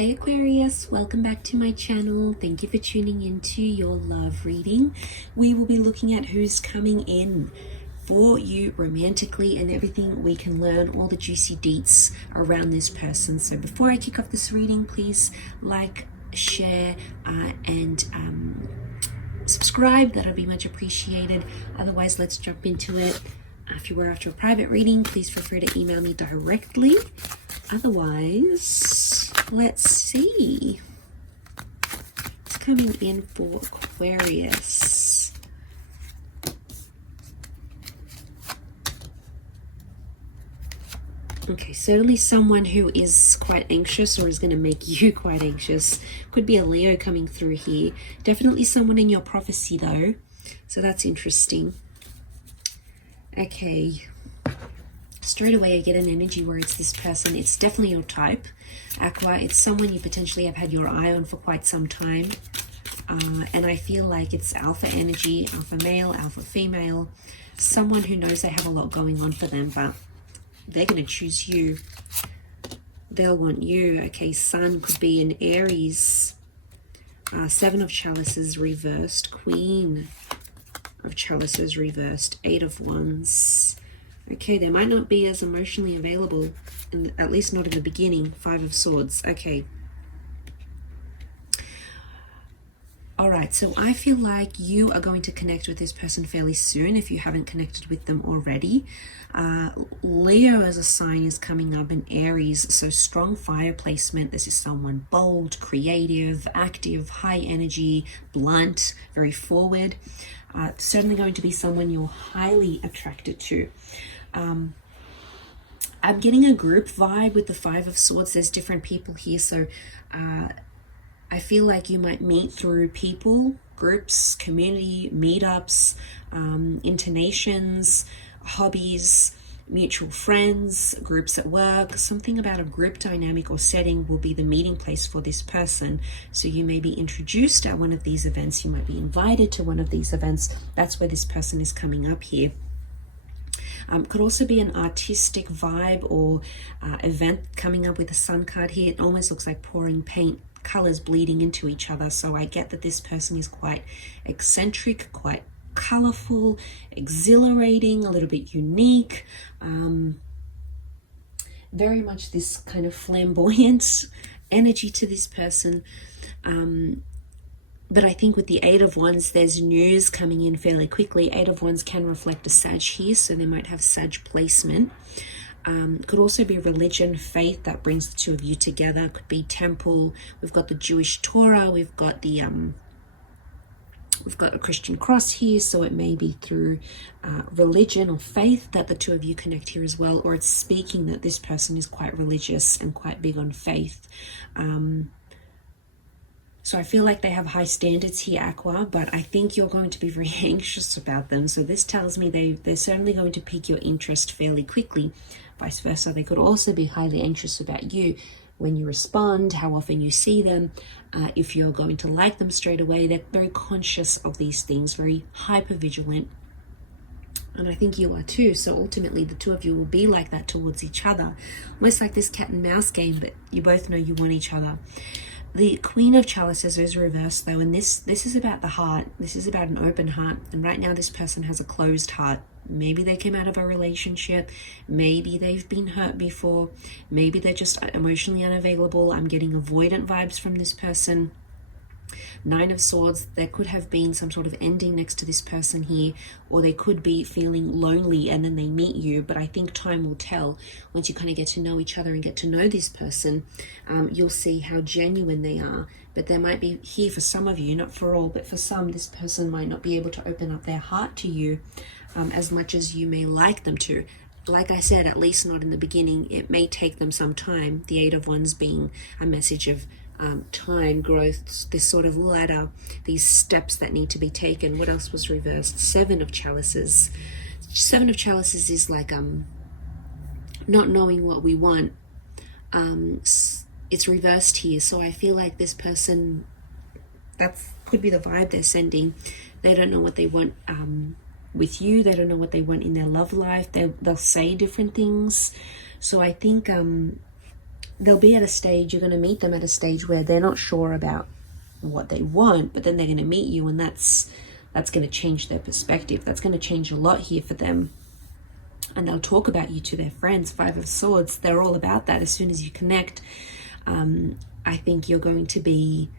Hey Aquarius, welcome back to my channel. Thank you for tuning into your love reading. We will be looking at who's coming in for you romantically and everything we can learn, all the juicy deets around this person. So before I kick off this reading, please like, share, and subscribe. That'll be much appreciated. Otherwise, let's jump into it. If you were after a private reading, please feel free to email me directly. Otherwise, let's see. It's coming in for Aquarius. Okay, certainly someone who is quite anxious or is going to make you quite anxious. Could be a Leo coming through here. Definitely someone in your prophecy though. So that's interesting. Okay. Straight away I get an energy where it's this person. It's definitely your type, Aqua. It's someone you potentially have had your eye on for quite some time. And I feel like it's alpha energy, alpha male, alpha female. Someone who knows they have a lot going on for them, but they're going to choose you. They'll want you. Okay, Sun could be an Aries. Seven of Chalices reversed. Queen of Chalices reversed. Eight of Wands. Okay, they might not be as emotionally available, at least not in the beginning. Five of Swords. Okay. All right, so I feel like you are going to connect with this person fairly soon if you haven't connected with them already. Leo as a sign is coming up in Aries, so strong fire placement. This is someone bold, creative, active, high energy, blunt, very forward. Certainly going to be someone you're highly attracted to. I'm getting a group vibe with the Five of Swords. There's different people here, so I feel like you might meet through people, groups, community, meetups, intonations, hobbies, mutual friends, groups at work. Something about a group dynamic or setting will be the meeting place for this person. So you may be introduced at one of these events. You might be invited to one of these events. That's where this person is coming up here. Could also be an artistic vibe or event coming up with the Sun card here. It almost looks like pouring paint, colors bleeding into each other. So I get that this person is quite eccentric, quite colorful, exhilarating, a little bit unique. Very much this kind of flamboyant energy to this person. But I think with the Eight of Wands, there's news coming in fairly quickly. Eight of Wands can reflect a Sag here, so they might have Sag placement. Could also be religion, faith that brings the two of you together. Could be temple. We've got the Jewish Torah. We've got the we've got a Christian cross here, so it may be through religion or faith that the two of you connect here as well, or it's speaking that this person is quite religious and quite big on faith. So I feel like they have high standards here, Aqua, but I think you're going to be very anxious about them. So this tells me they're certainly going to pique your interest fairly quickly. Vice versa, they could also be highly anxious about you when you respond, how often you see them, if you're going to like them straight away. They're very conscious of these things, very hyper vigilant. And I think you are too. So ultimately the two of you will be like that towards each other. Almost like this cat and mouse game, but you both know you want each other. The Queen of Chalices is reversed though, and this is about the heart. This is about an open heart, and right now this person has a closed heart. Maybe they came out of a relationship, maybe they've been hurt before, maybe they're just emotionally unavailable. I'm getting avoidant vibes from this person. Nine of Swords, there could have been some sort of ending next to this person here, or they could be feeling lonely and then they meet you. But I think time will tell. Once you kind of get to know each other and get to know this person, you'll see how genuine they are. But there might be here for some of you, not for all, but for some, this person might not be able to open up their heart to you as much as you may like them to. Like I said, at least not in the beginning. It may take them some time. The Eight of Wands being a message of time, growth, this sort of ladder, these steps that need to be taken. What else was reversed? Seven of Chalices. Seven of Chalices is like not knowing what we want. It's reversed here, so I feel like this person, that could be the vibe they're sending. They don't know what they want with you. They don't know what they want in their love life. They'll say different things. So I think they'll be at a stage, you're going to meet them at a stage where they're not sure about what they want, but then they're going to meet you, and that's going to change their perspective. That's going to change a lot here for them. And they'll talk about you to their friends. Five of Swords, they're all about that. As soon as you connect, I think you're going to be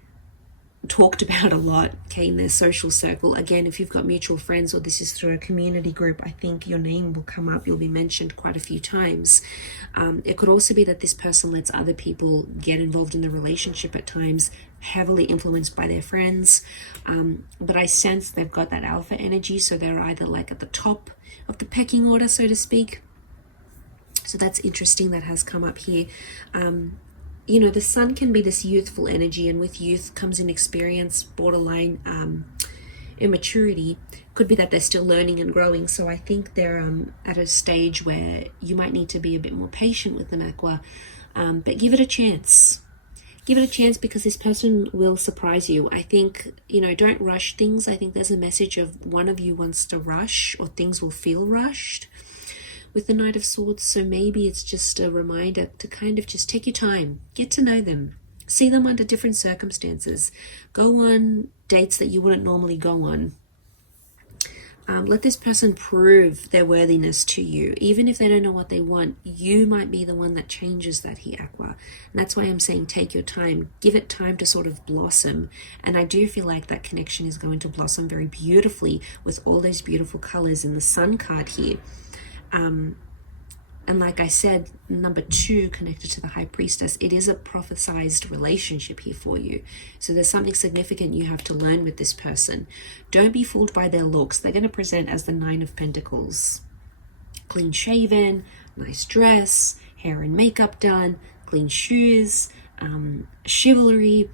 talked about a lot, okay, in their social circle. Again, if you've got mutual friends or this is through a community group, I think your name will come up. You'll be mentioned quite a few times. It could also be that this person lets other people get involved in the relationship at times, heavily influenced by their friends. But I sense they've got that alpha energy, so they're either like at the top of the pecking order, so to speak. So that's interesting, that has come up here. You know, the sun can be this youthful energy, and with youth comes inexperience, borderline immaturity. Could be that they're still learning and growing. So I think they're at a stage where you might need to be a bit more patient with them, Aqua. But give it a chance. Give it a chance, because this person will surprise you. I think, you know, don't rush things. I think there's a message of one of you wants to rush, or things will feel rushed with the Knight of Swords. So maybe it's just a reminder to kind of just take your time, get to know them, see them under different circumstances, go on dates that you wouldn't normally go on. Let this person prove their worthiness to you. Even if they don't know what they want, you might be the one that changes that here, Aqua. And that's why I'm saying take your time, give it time to sort of blossom. And I do feel like that connection is going to blossom very beautifully with all those beautiful colors in the Sun card here. And like I said, number 2 connected to the High Priestess, it is a prophesized relationship here for you. So there's something significant you have to learn with this person. Don't be fooled by their looks. They're going to present as the 9 of Pentacles. Clean shaven, nice dress, hair and makeup done, clean shoes, chivalry.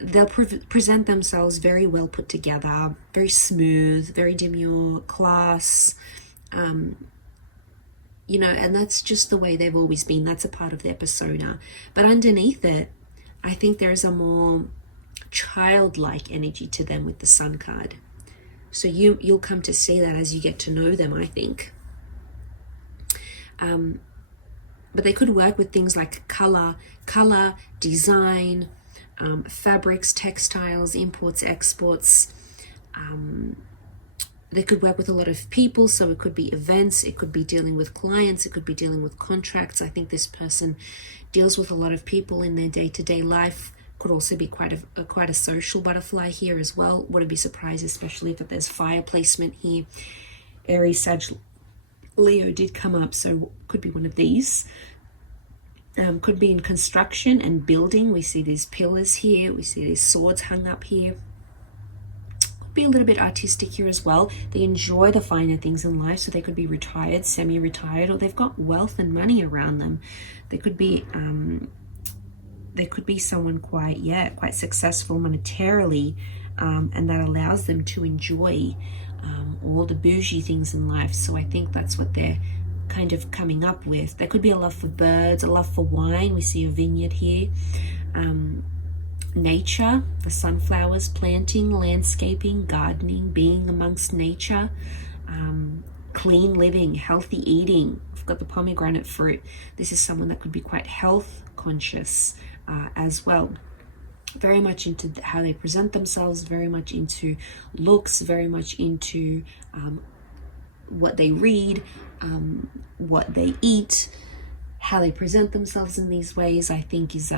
They'll present themselves very well put together, very smooth, very demure, class, you know, and that's just the way they've always been. That's a part of their persona. But underneath it, I think there's a more childlike energy to them with the Sun card. So you'll come to see that as you get to know them, I think. But they could work with things like color, design, fabrics, textiles, imports, exports. They could work with a lot of people, so it could be events, it could be dealing with clients, it could be dealing with contracts. I think this person deals with a lot of people in their day-to-day life. Could also be quite a social butterfly here as well. Wouldn't be surprised, especially if there's fire placement here. Aries, Sag, Leo did come up, so could be one of these. Could be in construction and building. We see these pillars here. We see these swords hung up here. Be a little bit artistic here as well. They enjoy the finer things in life, so they could be retired, semi-retired, or they've got wealth and money around them. They could be someone quite successful monetarily, and that allows them to enjoy all the bougie things in life. So I think that's what they're kind of coming up with. There could be a love for birds, a love for wine. We see a vineyard here. Nature, the sunflowers, planting, landscaping, gardening, being amongst nature, clean living, healthy eating. We've got the pomegranate fruit. This is someone that could be quite health conscious as well. Very much into how they present themselves, very much into looks, very much into what they read, what they eat, how they present themselves in these ways, I think is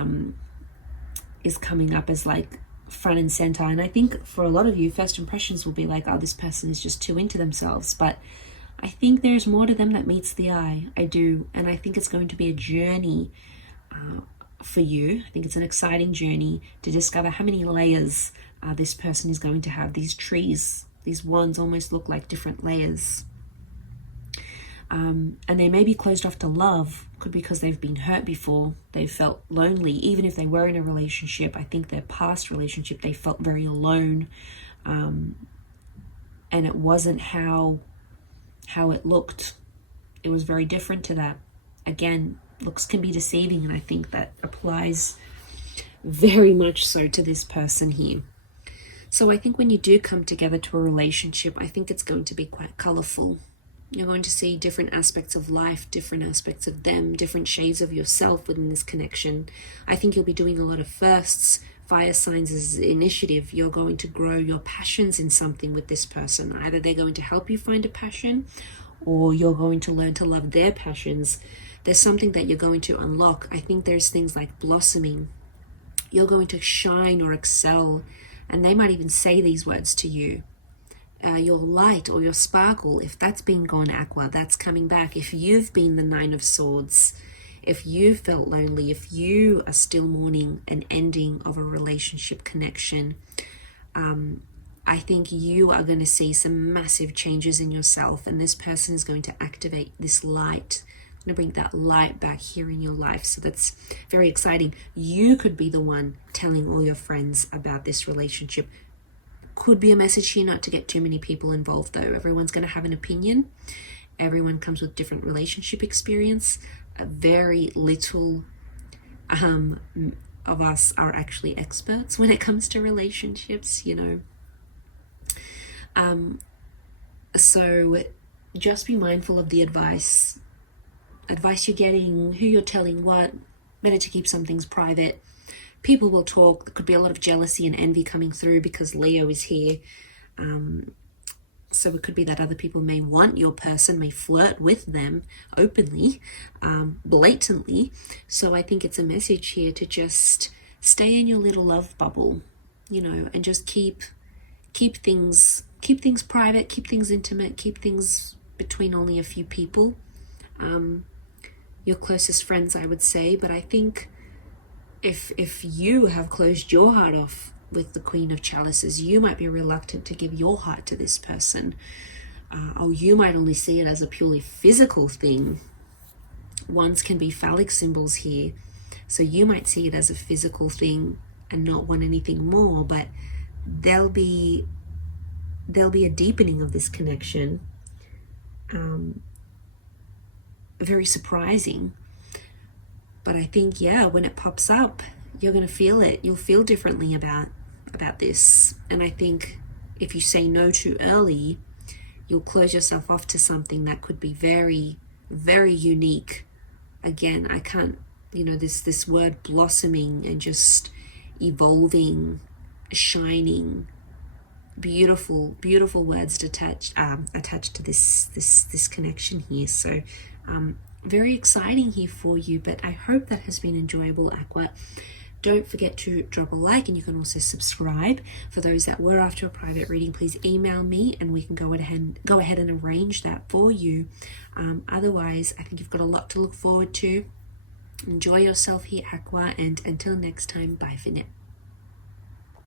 coming up as like front and center. And I think for a lot of you, first impressions will be like, oh, this person is just too into themselves. But I think there's more to them that meets the eye. I do. And I think it's going to be a journey for you. I think it's an exciting journey to discover how many layers this person is going to have. These trees, these wands almost look like different layers. And they may be closed off to love. Could be because they've been hurt before. They've felt lonely. Even if they were in a relationship, I think their past relationship, they felt very alone. And it wasn't how it looked. It was very different to that. Again, looks can be deceiving, and I think that applies very much so to this person here. So I think when you do come together to a relationship, I think it's going to be quite colorful. You're going to see different aspects of life, different aspects of them, different shades of yourself within this connection. I think you'll be doing a lot of firsts. Fire signs is initiative. You're going to grow your passions in something with this person. Either they're going to help you find a passion, or you're going to learn to love their passions. There's something that you're going to unlock. I think there's things like blossoming. You're going to shine or excel, and they might even say these words to you. Your light or your sparkle, if that's been gone, Aqua, that's coming back. If you've been the 9 of Swords, if you felt lonely, if you are still mourning an ending of a relationship connection, I think you are going to see some massive changes in yourself, and this person is going to activate this light. I'm going to bring that light back here in your life. So that's very exciting. You could be the one telling all your friends about this relationship. Could be a message here not to get too many people involved, though. Everyone's going to have an opinion. Everyone comes with different relationship experience. Very little of us are actually experts when it comes to relationships, you know. So just be mindful of the advice you're getting, who you're telling what. Better to keep some things private. People will talk. There could be a lot of jealousy and envy coming through because Leo is here. So it could be that other people may want your person, may flirt with them openly, blatantly. So I think it's a message here to just stay in your little love bubble, you know, and just keep things private, keep things intimate, keep things between only a few people. Your closest friends, I would say. But I think if you have closed your heart off with the Queen of Chalices, you might be reluctant to give your heart to this person, or you might only see it as a purely physical thing. Wands can be phallic symbols here, so you might see it as a physical thing and not want anything more. But there'll be a deepening of this connection, very surprising. But I think, yeah, when it pops up, you're going to feel it. You'll feel differently about this. And I think if you say no too early, you'll close yourself off to something that could be very, very unique. Again, I can't, you know, this word blossoming and just evolving, shining, beautiful words attached to this connection here. So very exciting here for you, but I hope that has been enjoyable, Aqua. Don't forget to drop a like, and you can also subscribe. For those that were after a private reading, please email me and we can go ahead and arrange that for you. Otherwise, I think you've got a lot to look forward to. Enjoy yourself here, Aqua, and until next time, bye for now.